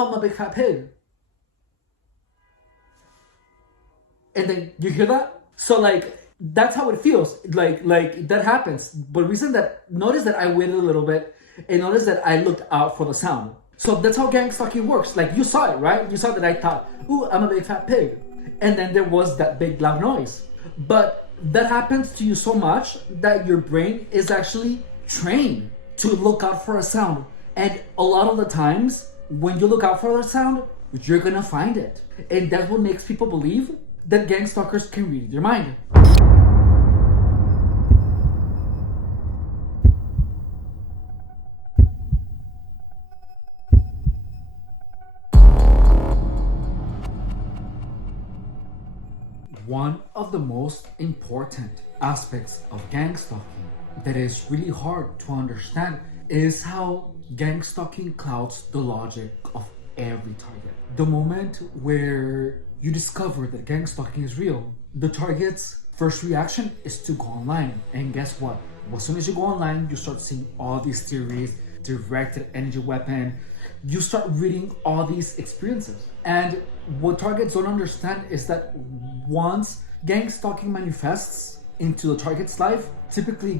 I'm a big fat pig. And then you hear that? So like, that's how it feels. Like that happens. But notice that I waited a little bit and notice that I looked out for the sound. So that's how gang stalking works. Like you saw it, right? You saw that I thought, ooh, I'm a big fat pig. And then there was that big loud noise. But that happens to you so much that your brain is actually trained to look out for a sound. And a lot of the times, when you look out for a sound, you're gonna find it. And that's what makes people believe that gang stalkers can read your mind. One of the most important aspects of gang stalking that is really hard to understand is how gang stalking clouds the logic of every target. The moment where you discover that gang stalking is real, the target's first reaction is to go online. And guess what? As soon as you go online, you start seeing all these theories, directed energy weapon. You start reading all these experiences. And what targets don't understand is that once gang stalking manifests into the target's life, typically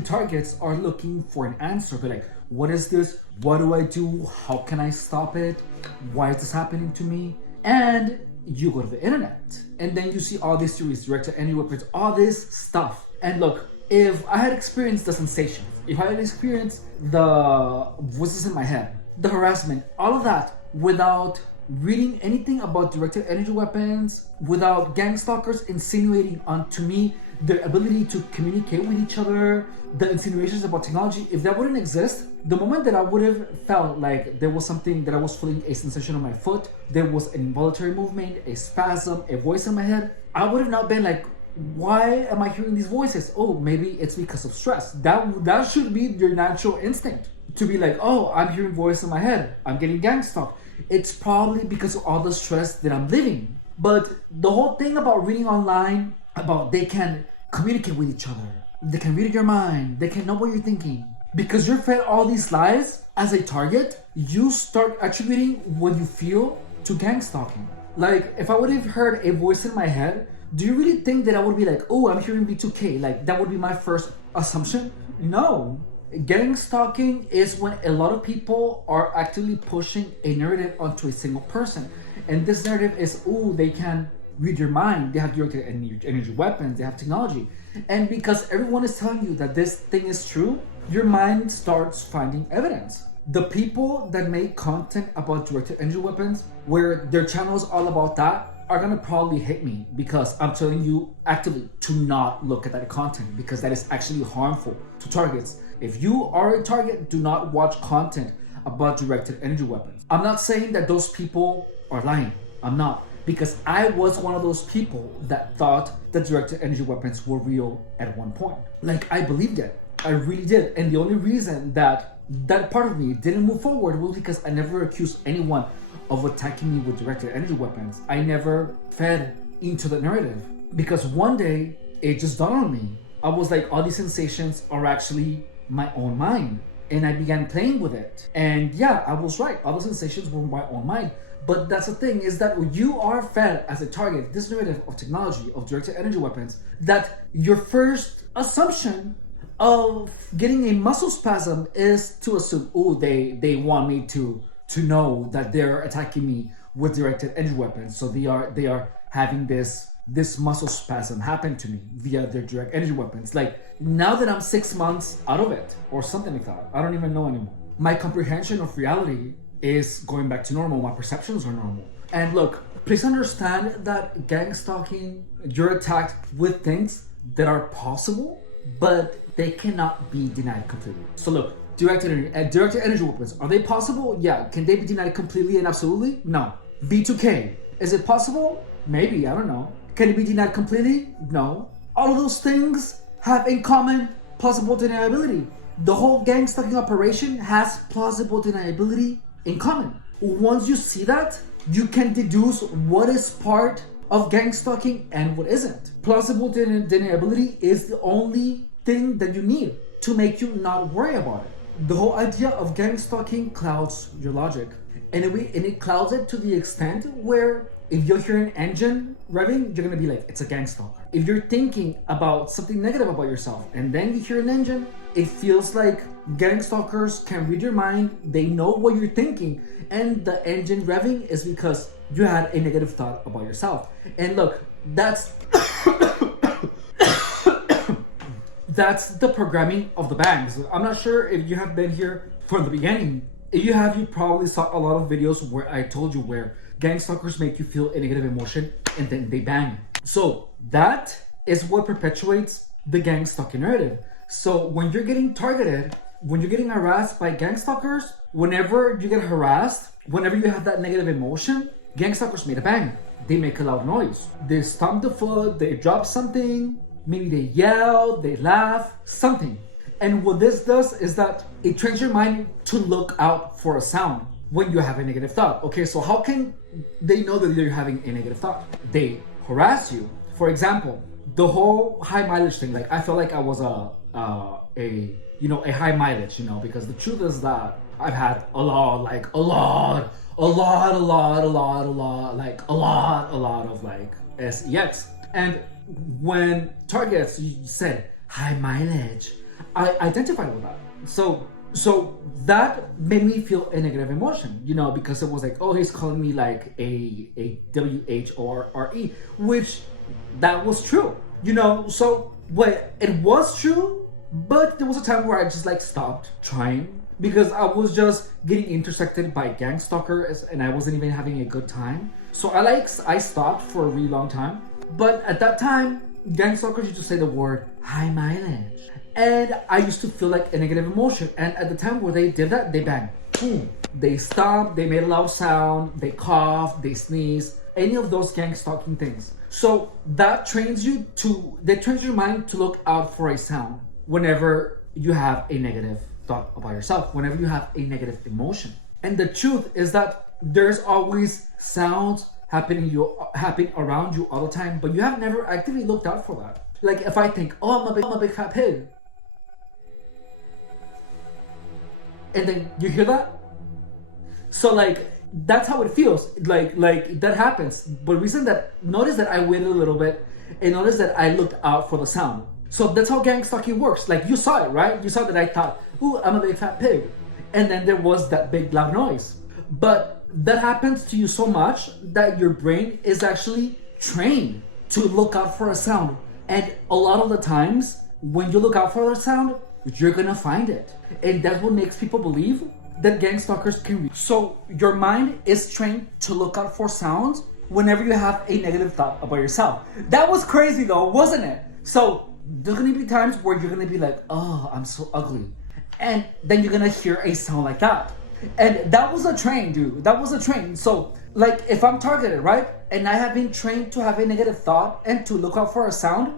targets are looking for an answer. They're like, what is this? What do I do? How can I stop it? Why is this happening to me? And you go to the internet and then you see all these theories, directed energy weapons, all this stuff. And look, if I had experienced the sensations, if I had experienced the voices in my head, the harassment, all of that, without reading anything about directed energy weapons, without gang stalkers insinuating onto me their ability to communicate with each other, the insinuations about technology, if that wouldn't exist, the moment that I would have felt like there was something that I was feeling a sensation on my foot, there was an involuntary movement, a spasm, a voice in my head, I would have not been like, why am I hearing these voices? Oh, maybe it's because of stress. That should be your natural instinct. To be like, oh, I'm hearing voice in my head, I'm getting gang stalked. It's probably because of all the stress that I'm living. But the whole thing about reading online, about they can communicate with each other, they can read your mind, they can know what you're thinking. Because you're fed all these lies as a target, you start attributing what you feel to gang stalking. Like, if I would have heard a voice in my head, do you really think that I would be like, oh, I'm hearing B2K? Like, that would be my first assumption? No. Gang stalking is when a lot of people are actively pushing a narrative onto a single person. And this narrative is, oh, they can read your mind, they have directed energy weapons, they have technology. And because everyone is telling you that this thing is true, your mind starts finding evidence. The people that make content about directed energy weapons, where their channel is all about that, are gonna probably hate me because I'm telling you actively to not look at that content because that is actually harmful to targets. If you are a target, do not watch content about directed energy weapons. I'm not saying that those people are lying. I'm not. Because I was one of those people that thought that directed energy weapons were real at one point. Like, I believed it. I really did. And the only reason that part of me didn't move forward was because I never accused anyone of attacking me with directed energy weapons. I never fed into the narrative. Because one day, it just dawned on me. I was like, all these sensations are actually my own mind. And I began playing with it. And yeah, I was right. All the sensations were my own mind. But that's the thing, is that you are fed as a target this narrative of technology, of directed energy weapons, that your first assumption of getting a muscle spasm is to assume, oh, they want me to know that they're attacking me with directed energy weapons. So they are having this muscle spasm happen to me via their direct energy weapons. Like, now that I'm 6 months out of it, or something like that, I don't even know anymore. My comprehension of reality is going back to normal. My perceptions are normal. And look, please understand that gang stalking, you're attacked with things that are possible, but they cannot be denied completely. So look, directed energy weapons, are they possible? Yeah. Can they be denied completely and absolutely? No. B2K, is it possible? Maybe, I don't know. Can it be denied completely? No. All of those things have in common plausible deniability. The whole gang stalking operation has plausible deniability in common. Once you see that, you can deduce what is part of gang stalking and what isn't. Plausible deniability is the only thing that you need to make you not worry about it. the whole idea of gang stalking clouds your logic, and it clouds it to the extent where if you hear an engine revving, you're gonna be like, it's a gang stalker. If you're thinking about something negative about yourself and then you hear an engine, it feels like gang stalkers can read your mind, they know what you're thinking, and the engine revving is because you had a negative thought about yourself. And look, that's that's the programming of the bangs. I'm not sure if you have been here from the beginning. If you have, you probably saw a lot of videos where I told you where gang stalkers make you feel a negative emotion and then they bang. So that is what perpetuates the gang stalking narrative. So when you're getting targeted, when you're getting harassed by gang stalkers, whenever you get harassed, whenever you have that negative emotion, gang stalkers made a bang. They make a loud noise. They stomp the foot, they drop something, maybe they yell, they laugh, something. And what this does is that it trains your mind to look out for a sound when you have a negative thought. Okay, so how can they know that you're having a negative thought? They harass you. For example, the whole high mileage thing. Like, I felt like I was a high mileage, because the truth is that I've had a lot of SEX. And when targets say high mileage, I identified with that. So that made me feel a negative emotion, because it was like, oh, he's calling me like a WHORE, which that was true, So it was true, but there was a time where I just stopped trying because I was just getting intersected by gang stalkers and I wasn't even having a good time. So I stopped for a really long time. But at that time, gang stalkers used to say the word high mileage. And I used to feel like a negative emotion. And at the time where they did that, they banged. Boom. They stomped, they made a loud sound, they coughed, they sneezed, any of those gang stalking things. So that trains your mind to look out for a sound whenever you have a negative thought about yourself, whenever you have a negative emotion. And the truth is that there's always sounds happening around you all the time, but you have never actively looked out for that. Like if I think, oh, I'm a big fat pig, and then you hear that, so that's how it feels. Like that happens. But notice that I waited a little bit, and notice that I looked out for the sound. So that's how gang stalking works. Like you saw it, right? You saw that I thought, ooh, I'm a big fat pig, and then there was that big loud noise. But that happens to you so much that your brain is actually trained to look out for a sound. And a lot of the times, when you look out for a sound, you're gonna find it. And that's what makes people believe that gang stalkers can reach. So your mind is trained to look out for sounds whenever you have a negative thought about yourself. That was crazy though, wasn't it? So there's gonna be times where you're gonna be like, oh, I'm so ugly. And then you're gonna hear a sound like that. And that was a train, dude. That was a train. So if I'm targeted, right? And I have been trained to have a negative thought and to look out for a sound,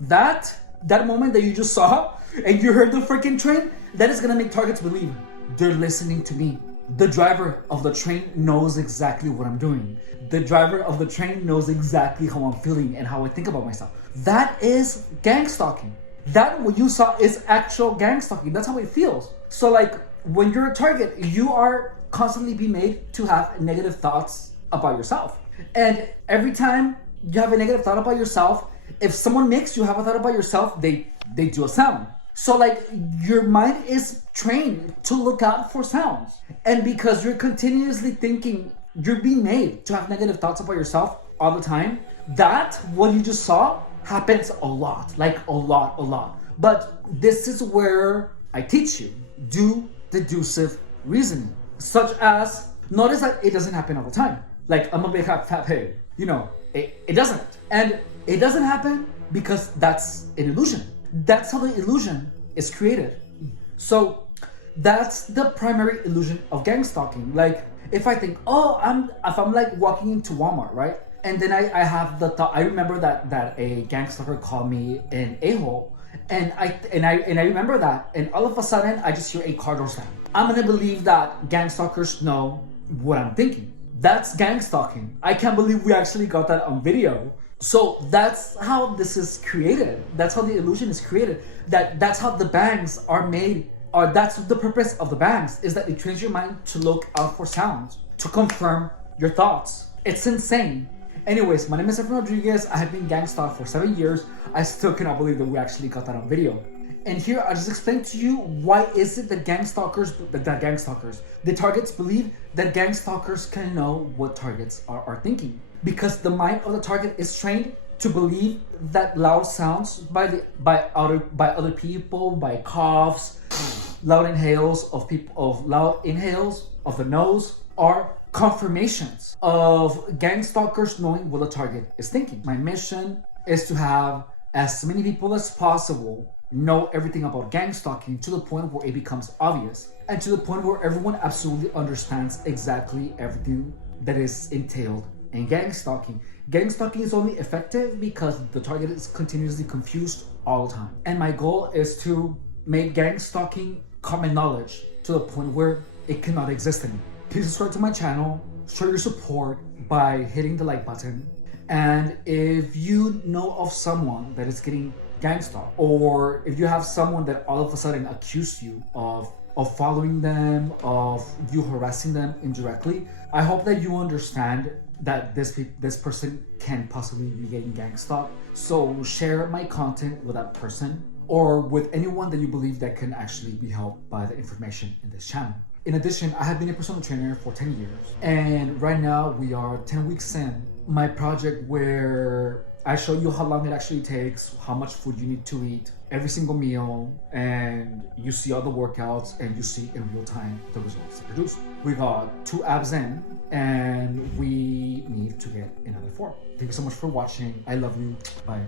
that moment that you just saw and you heard the freaking train, that is gonna make targets believe they're listening to me. The driver of the train knows exactly what I'm doing. The driver of the train knows exactly how I'm feeling and how I think about myself. That is gang stalking. That what you saw is actual gang stalking. That's how it feels. So when you're a target, you are constantly being made to have negative thoughts about yourself. And every time you have a negative thought about yourself, if someone makes you have a thought about yourself, they do a sound. So your mind is trained to look out for sounds. And because you're continuously thinking, you're being made to have negative thoughts about yourself all the time, that what you just saw happens a lot. A lot. But this is where I teach you. Do deductive reasoning. Such as, notice that it doesn't happen all the time. I'm a big fat pig. It doesn't. And it doesn't happen because that's an illusion. That's how the illusion is created. So that's the primary illusion of gang stalking. If I think, if I'm walking into Walmart, right? And then I have the thought, I remember that a gang stalker called me an a-hole. And I remember that, and all of a sudden I just hear a car door slam. I'm gonna believe that gang stalkers know what I'm thinking. That's gang stalking. I can't believe we actually got that on video. So that's how this is created. That's how the illusion is created. That's how the bangs are made That's the purpose of the bangs, is that it trains your mind to look out for sounds, to confirm your thoughts. It's insane. Anyways, my name is Efren Rodriguez. I have been gang stalked for 7 years. I still cannot believe that we actually got that on video. And here I just explain to you why is it that the targets believe that gang stalkers can know what targets are thinking. Because the mind of the target is trained to believe that loud sounds by other people, by coughs, loud inhales of the nose are confirmations of gang stalkers knowing what the target is thinking. My mission is to have as many people as possible know everything about gang stalking to the point where it becomes obvious, and to the point where everyone absolutely understands exactly everything that is entailed in gang stalking. Gang stalking is only effective because the target is continuously confused all the time. And my goal is to make gang stalking common knowledge to the point where it cannot exist anymore. Please subscribe to my channel, show your support by hitting the like button. And if you know of someone that is getting gang stalked, or if you have someone that all of a sudden accused you of following them, of you harassing them indirectly, I hope that you understand that this person can possibly be getting gang stalked. So share my content with that person or with anyone that you believe that can actually be helped by the information in this channel. In addition, I have been a personal trainer for 10 years, and right now we are 10 weeks in my project where I show you how long it actually takes, how much food you need to eat, every single meal, and you see all the workouts and you see in real time the results they produce. We got 2 abs in and we need to get another 4. Thank you so much for watching. I love you. Bye.